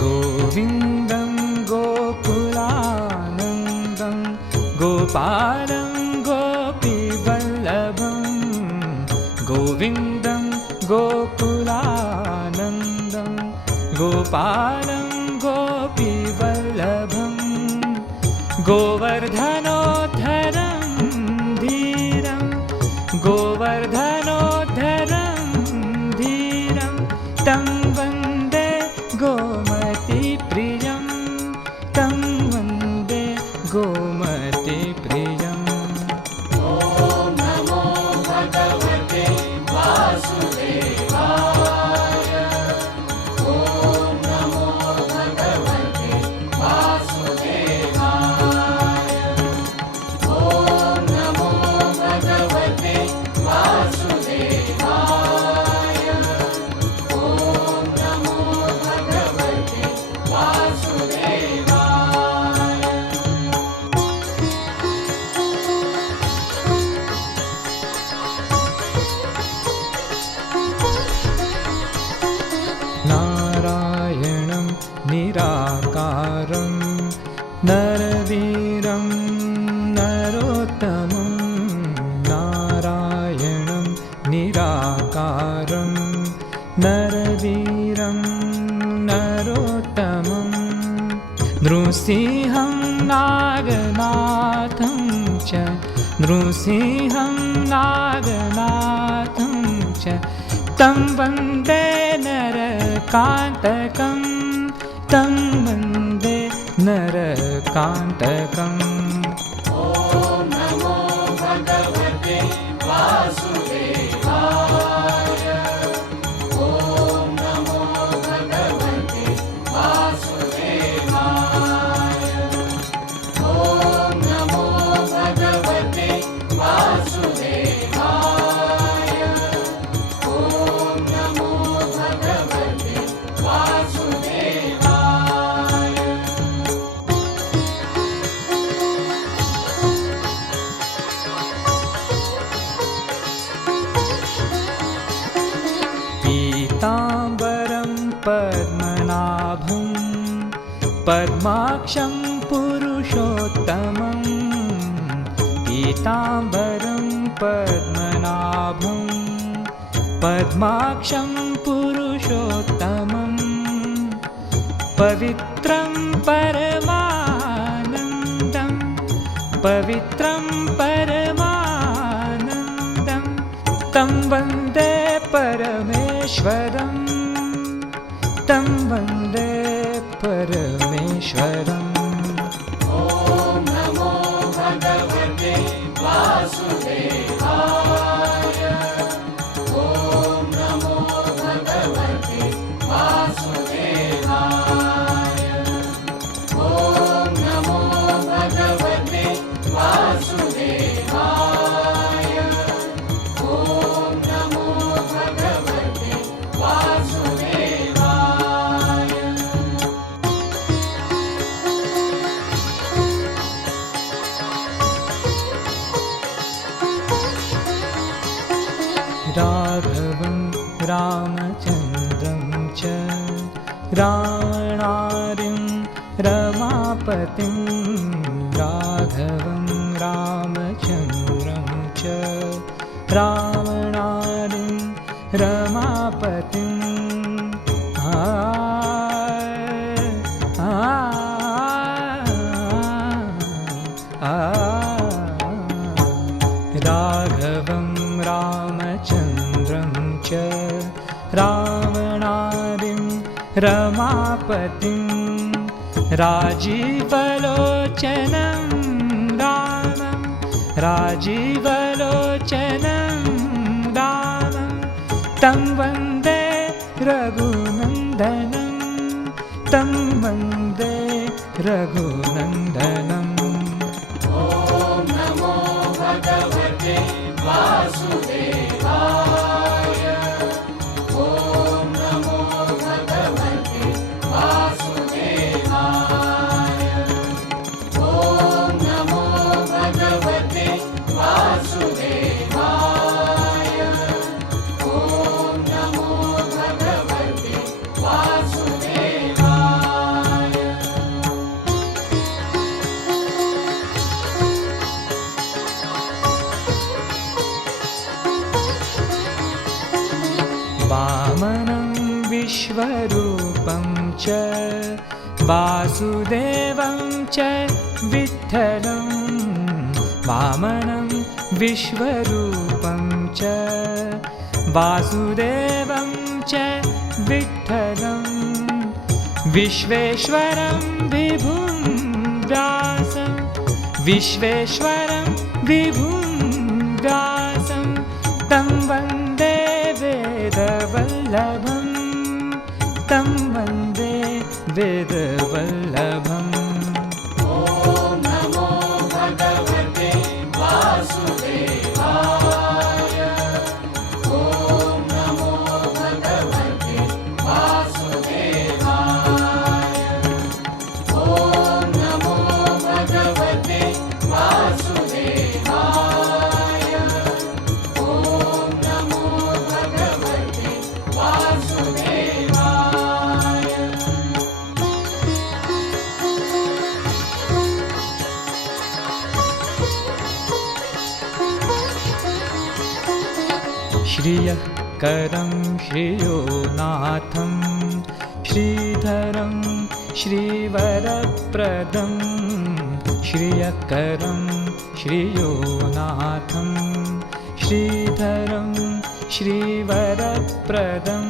गोविन्दं गोकुलानन्दं गोपालं गोपीवल्लभं गोविन्दं गोकुलानन्दं गोपालं गोपीवल्लभं गोवर्धनोद्धरं धीरं गोवर्धनोद्धरं धीरं तं वन्दे गोमतीप्रियं तं वन्दे गोमतीप्रियम्। ॐ नमो भगवते वासुदेवाय। ॐ नमो भगवते वासुदेवाय। ॐ नमो भगवते वासुदेवाय। ॐ नमो भगवते वासुदेवाय। नारायणं निराकारं नरवीरं नरोत्तमं नारायणं निराकारं नरवीरं नरोत्तमं नृसिंहं नागनाथं च नृसिंहं नागनाथं च तं वन्दे नरकान्तकं तं वन्दे नरकान्तकम्। ॐ नमो भगवते वासुदेवाय। ॐ नमो भगवते वासुदेवाय। ॐ नमो भगवते वासुदेवाय। ॐ नमो भगवते वासुदेवाय। पीताम्बरं पद्मनाभं पद्माक्षं पुरुषोत्तमं पीताम्बरं पद्मनाभं पद्माक्षं पुरुषोत्तमं पवित्रं परमानन्दं पवित्रं परमानन्दं तं वन्दे परमेश्वरं तं वन्दे परमेश्वरम्। ॐ नमो भगवते वासुदेवाय। ॐ नमो भगवते वासुदेवाय। ॐ नमो भगवते वासुदेवाय। ॐ नमो भगवते वासुदेवाय। रमापतिं राघवं रामचन्द्रं च रावणादिं रमापतिं राघवं रामचन्द्रं च रावणादिं रमापतिं राजीवलोचनं रामं राजीवलोचनं रामं तं वन्दे रघुनन्दनं तं वन्दे रघुनन्दनम् ॐ नमो भगवते वासुदेवाय ॐ नमो भगवते वासुदेवाय ॐ नमो भगवते वासुदेवाय ॐ नमो भगवते वासुदेवाय वामनं विश्वरूपं च वासुदेवं च विठ्ठलं वामनं विश्वरूपं च वासुदेवं च विठ्ठलं विश्वेश्वरं विभुं व्यासं विश्वेश्वरं विभुं व्यासं तं वन्दे वेदवल्लभं तं वन्दे वेदवल्लभम् ॐ नमो भगवते वासुदेवाय ॐ नमो भगवते वासुदेवाय ॐ नमो भगवते वासुदेवाय ॐ नमो भगवते वासुदेवाय श्रियःकरं श्रियोनाथं श्रीधरं श्रीवरप्रदं श्रियःकरं श्रियोनाथं श्रीधरं श्रीवरप्रदम्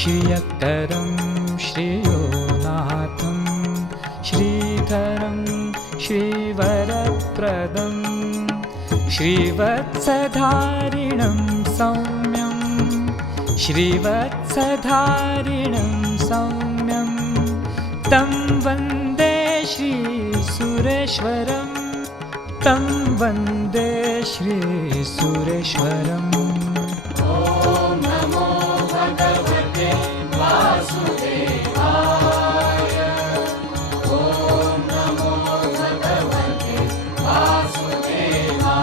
श्रियःकरं श्रियोनाथं श्रीधरं श्रीवरप्रदं श्रीवत्सधारिणं सौम्यं श्रीवत्सधारिणं सौम्यं तं वन्दे श्रीसुरेश्वरं तं वन्दे श्रीसुरेश्वरम् ॐ नमो भगवते वासुदेवाय ॐ नमो भगवते वासुदेवाय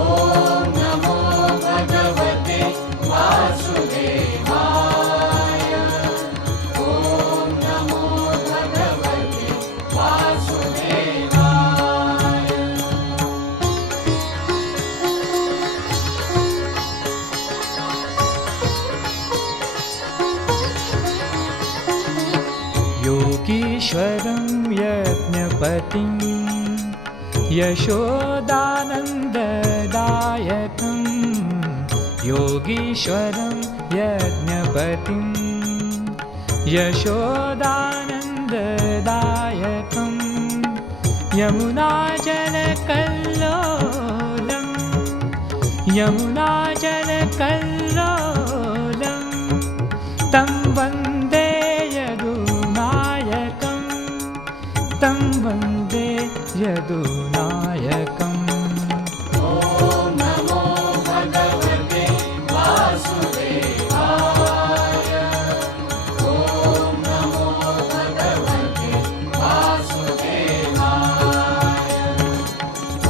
ॐ नमो भगवते वासुदेवाय ॐ नमो भगवते वासुदेवाय योगीश्वरं यज्ञपतिं यशोदानन्ददायकं योगीश्वरं यज्ञपतिं यशोदानन्ददायकं यमुनाजलकल्लोलं यमुनाजलकल्लोलं तं वन्दे यदुनायकं तं वन्दे यदुनायकम् ॐ नमो भगवते वासुदेवाय ॐ नमो भगवते वासुदेवाय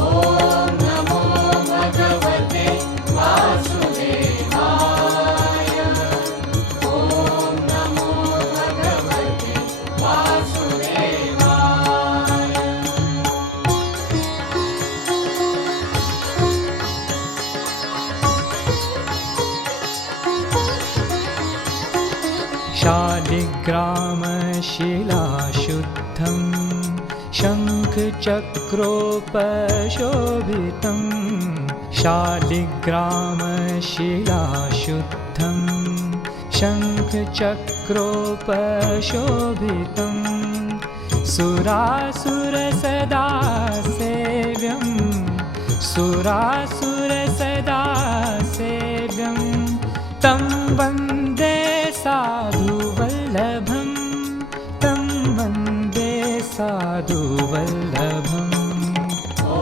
ॐ शालिग्रामशिलाशुद्धं शङ्खचक्रोपशोभितं शालिग्रामशिलाशुद्धं शङ्खचक्रोपशोभितं सुरासुरसदा सेव्यं सुरासुरसदा सेव्यं तं वन्दे साधुवल्लभं तं वन्दे साधुवल्लभम् ॐ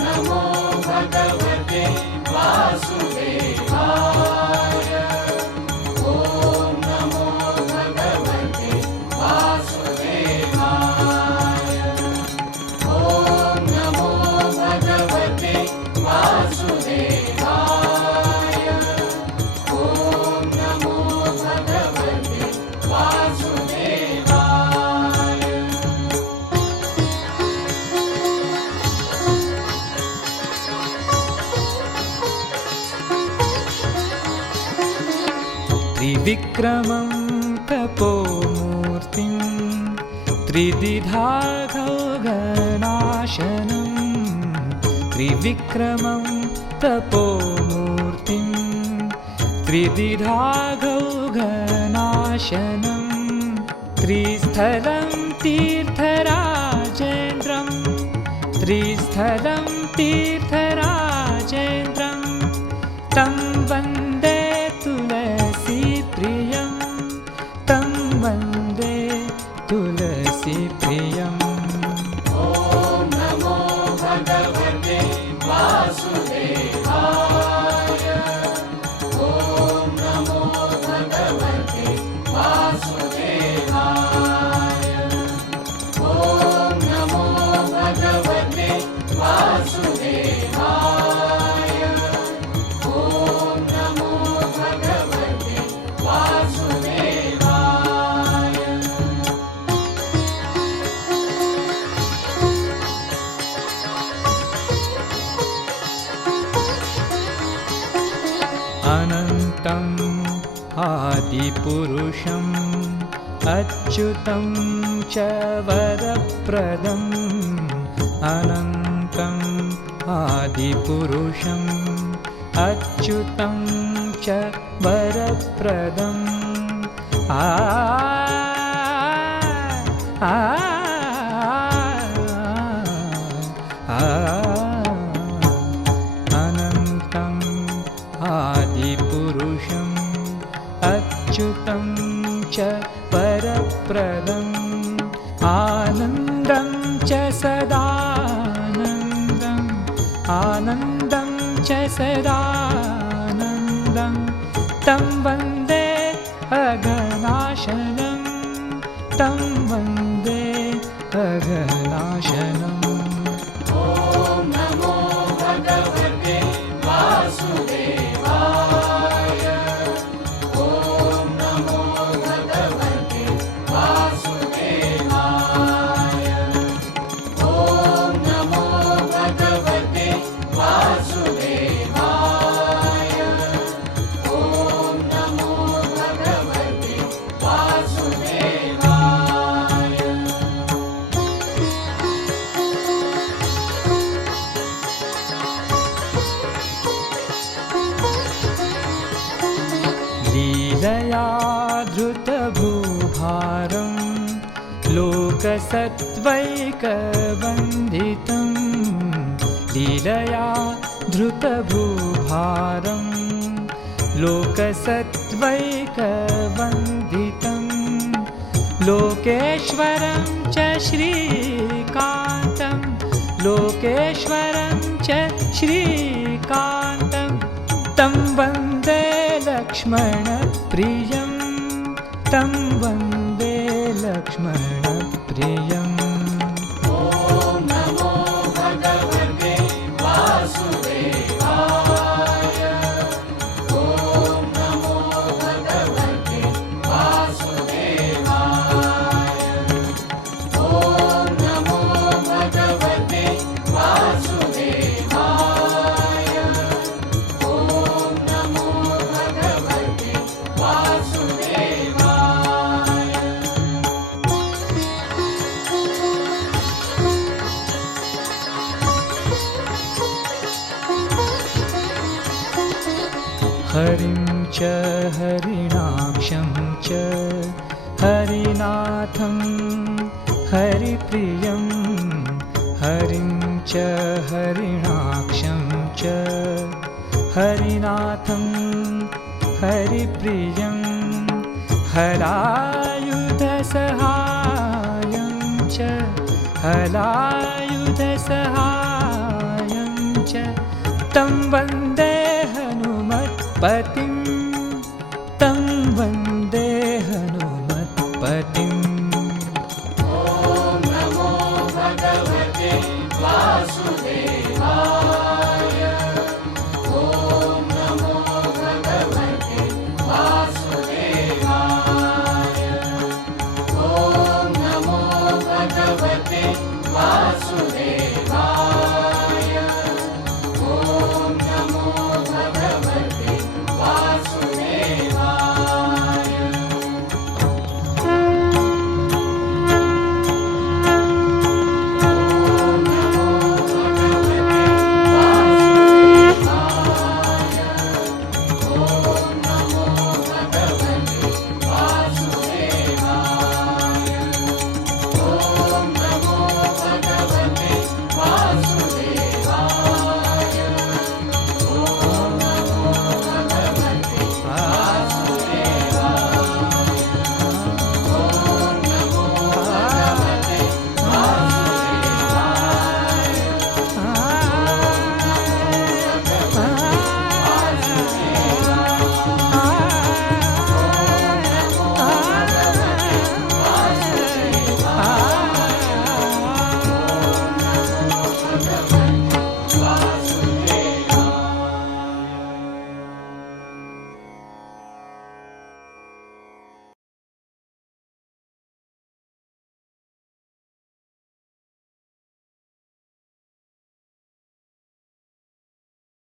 नमो भगवते वासुदेवाय ॐ नमो भगवते वासुदेवाय ॐ नमो भगवते वासुदेवाय ॐ नमो भगवते वासुदेवाय त्रिविक्रमं तपोमूर्तिं त्रिदिधाघौघनाशनं त्रिविक्रमं तपोमूर्तिं त्रिदिधाघौघनाशनं त्रिस्थलं तीर्थराजेन्द्रं त्रिस्थलं तीर्थराजेन्द्रं तं वन्दे तुलसीप्रियं तं वन्दे तुलसीप्रियम् ॐ नमो भगवते वासुदेवाय ॐ नमो भगवते वासुदेवाय ॐ नमो भगवते वासुदेवाय ॐ नमो भगवते वासुदेवाय अनन्तम् आदिपुरुषम् अच्युतं च वरप्रदम् अनन्तम् आदिपुरुषम् अच्युतं च वरप्रदम् अनन्तम् आदिपुरुषम् अच्युतं च परप्रदम् आनन्दं च सदानन्दम् आनन्दं च सदानन्दं तं वन्दे अघनाशनं तं वन्दे अघनाशनम् ॐ नमो भगवते वासुदेवाय ॐ नमो भगवते वासुदेवाय ॐ नमो भगवते वासुदेवाय ॐ नमो भगवते वासुदेवाय लीलया धृतभूभारं लोकसत्त्वैकवन्दितं लीलया धृतभूभारं लोकसत्त्वैकवन्दितं लोकेश्वरं च श्रीकान्तं लोकेश्वरं च श्रीकान्तं तं वन्दे लक्ष्मणप्रियं तं वन्दे लक्ष्मणप्रियम् ॐ नमो भगवते वासुदेवाय ॐ नमो भगवते वासुदेवाय ॐ नमो भगवते वासुदेवाय ॐ नमो भगवते वासुदेवाय हरिं च हरिणाक्षं च हरिनाथं हरिप्रियं हरिं च हरिणाक्षं च हरिनाथं हरिप्रियं हलायुधसहायं च हलायुधसहायं च तं वन्दे हनुमत्पतिं